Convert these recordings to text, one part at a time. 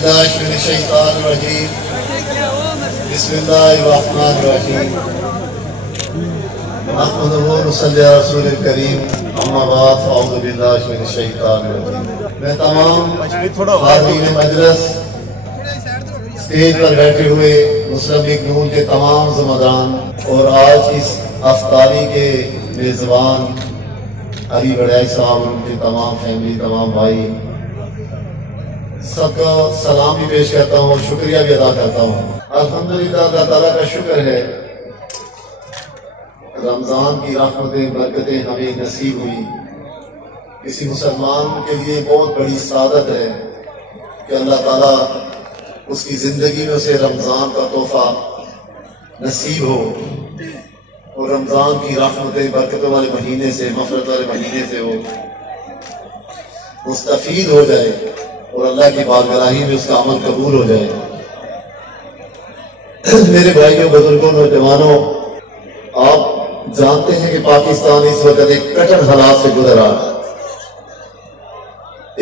औज़ुबिल्लाहिमिनश्शैतानिर्रजीम बिस्मिल्लाहिर्रहमानिर्रहीम नहमदुहु व नसल्ली अला रसूलिल करीम अम्मा बाद औज़ुबिल्लाहिमिनश्शैतानिर्रजीम। मैं तमाम हाज़रीन मजलिस, स्टेज पर बैठे हुए मुस्लिम लीग नून के तमाम ज़िम्मेदारान और आज इस अफ्तारी के मेज़बान अली बड़ाई साहब, उनकी तमाम फैमिली, तमाम भाई, सबका सलाम भी पेश करता हूँ, शुक्रिया भी अदा करता हूँ। अल्हम्दुलिल्लाह, अल्लाह ताला का शुक्र है, रमजान की रहमतें बरकतें हमें नसीब हुई। किसी मुसलमान के लिए बहुत बड़ी सादत है कि अल्लाह ताला उसकी जिंदगी में उसे रमजान का तोहफा नसीब हो और रमजान की रहमतें बरकतों वाले महीने से, मफरत वाले महीने से वो मुस्तफीद हो जाए और अल्लाह की बारगाही में उसका अमल कबूल हो जाए। मेरे भाइयों, बुजुर्गों, नौजवानों, आप जानते हैं कि पाकिस्तान इस वक्त एक कठिन हालात से गुजर रहा है।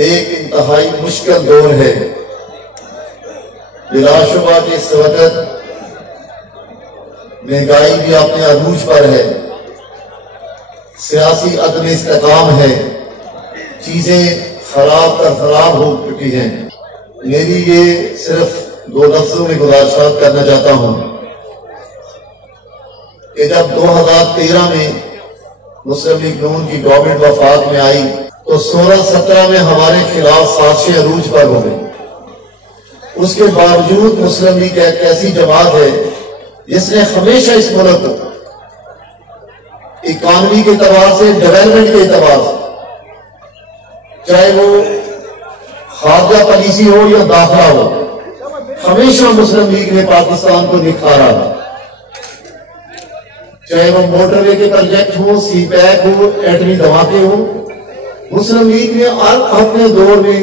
एक इंतहाई मुश्किल दौर है। बिलाशुबा के इस वक्त महंगाई भी अपने अरूज पर है, सियासी अदम इस्तेकाम है, चीजें खराब कर खराब हो चुकी हैं। मेरी ये सिर्फ दो लफ्जों में गुजारिशात करना चाहता हूं कि जब 2013 में मुस्लिम लीग नून की गवर्नमेंट वफाक में आई तो 16-17 में हमारे खिलाफ साजिशें अरूज पर हो गई। उसके बावजूद मुस्लिम लीग एक ऐसी जमात है जिसने हमेशा इस मुल्क को इकॉनमी के एतबार से, डेवलपमेंट के एतबार से, चाहे वो खारजा पॉलिसी हो या दाखिला हो, हमेशा मुस्लिम लीग ने पाकिस्तान को निखारा। चाहे वो मोटरवे के प्रोजेक्ट हो, सी पैक हो, एटमी धमाके हो, मुस्लिम लीग ने अपने दौर में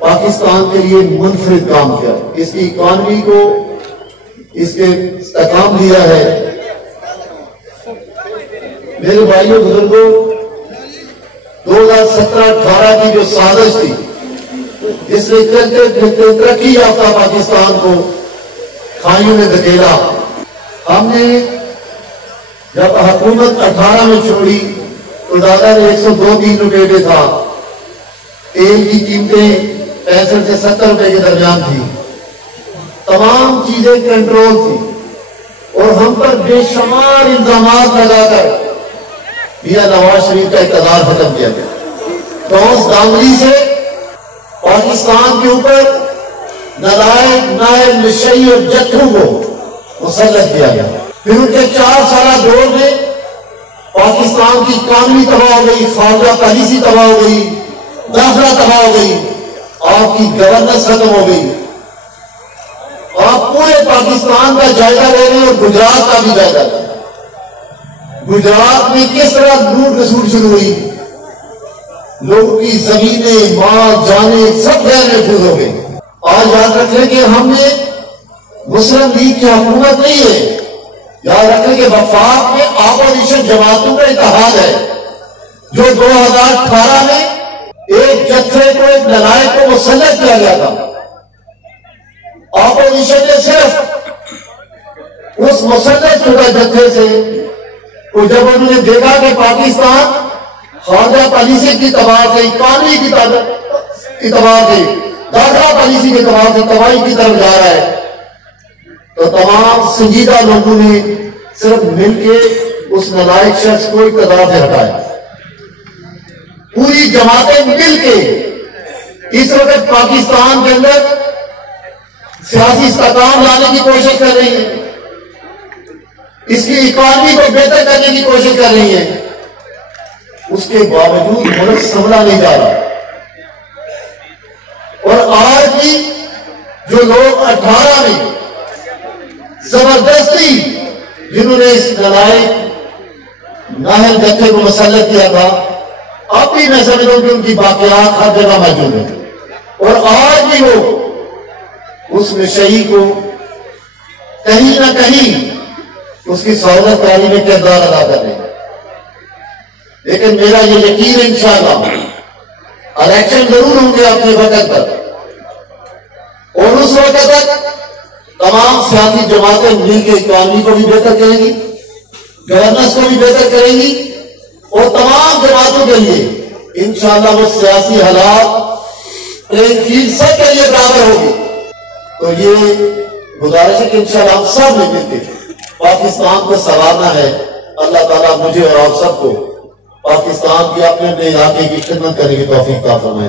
पाकिस्तान के लिए मुनफरिद काम किया, इसकी इकॉनमी को इसके इस्तेकाम दिया है। मेरे भाइयों, बुजुर्गों, 2017-18 की जो साजिश थी, जिसने तरक्की याफ्ता पाकिस्तान को खाइयों में धकेला, हमने जब हुकूमत 18 में छोड़ी तो डॉलर 102-3 रुपए पे था। तेल की कीमतें 65 से 70 रुपए के दरमियान थी। तमाम चीजें कंट्रोल थी और हम पर बेशुमार इल्जामात लगाकर मियां नवाज शरीफ का इक़्तिदार खत्म किया गया। टॉस दामली से पाकिस्तान के ऊपर नालायक, नायब, नशई और जत्थों को मुसल्लत किया गया। फिर उनके 4 साल दौर में पाकिस्तान की इकॉनमी तबाह हो गई, खारजा पॉलिसी तबाह हो गई, दाखिला तबाह हो गई, आपकी गवर्नेंस खत्म हो गई। आप पूरे पाकिस्तान का जायजा ले रहे हैं और गुजरात का भी जायजा ले रहे हैं। गुजरात में किस तरह लूट खसूट शुरू हुई, लोगों की जमीनें, माल, जाने सब गैर महफूज हो गई। आज याद रखें कि हमने मुस्लिम लीग की हुकूमत नहीं है, याद रखें कि वफाक में आपोजिशन जमातों का इत्तेहाद है, जो 2018 में एक जत्थे को, एक नालायक को मुसल्लत किया गया था। ऑपोजिशन ने सिर्फ उस मुसल्लत शुदा जत्थे से, तो जब उन्होंने देखा कि पाकिस्तान खारजा पॉलिसी की तबाह से, इकॉनमी की तबाह से, दाखिला पॉलिसी की तबाह से तबाही की तरफ जा रहा है, तो तमाम संजीदा लोगों ने सिर्फ मिलकर उस नालायक शख्स को इक़्तिदार से हटाया। पूरी जमातें मिलकर इस वक्त पाकिस्तान के अंदर सियासी इस्तेकाम लाने की कोशिश कर रही है, इसकी इकॉनमी को बेहतर करने की कोशिश कर रही है। उसके बावजूद मुल्क संभला नहीं जा रहा। और आज भी जो लोग 18 में जबरदस्ती जिन्होंने इस नालायक नाहल जत्थे को मुसल्लत किया था, अब भी मैं समझ रहा हूं कि उनकी बाकियात हर जगह मौजूद है और आज भी वो उस नशई को कहीं ना कहीं उसकी सहूलतकारी में किरदार अदा कर रहे हैं। लेकिन मेरा ये यकीन है इंशाअल्लाह इलेक्शन जरूर होंगे अपने वक्त पर और उस वक्त तक तमाम सियासी जमातें मिलकर इकॉनमी को भी बेहतर करेंगी, गवर्नेंस को भी बेहतर करेंगी और तमाम जमातों के लिए इंशाअल्लाह वो सियासी हालात प्लेइंग फील्ड सबके लिए बराबर होगी। तो ये गुजारिश है कि इंशाअल्लाह हम सब ने मिलकर पाकिस्तान को संवारना है। अल्लाह ताला मुझे और आप सबको पाकिस्तान के अपने इलाके की खिदमत करने की तौफीक अता फरमाए।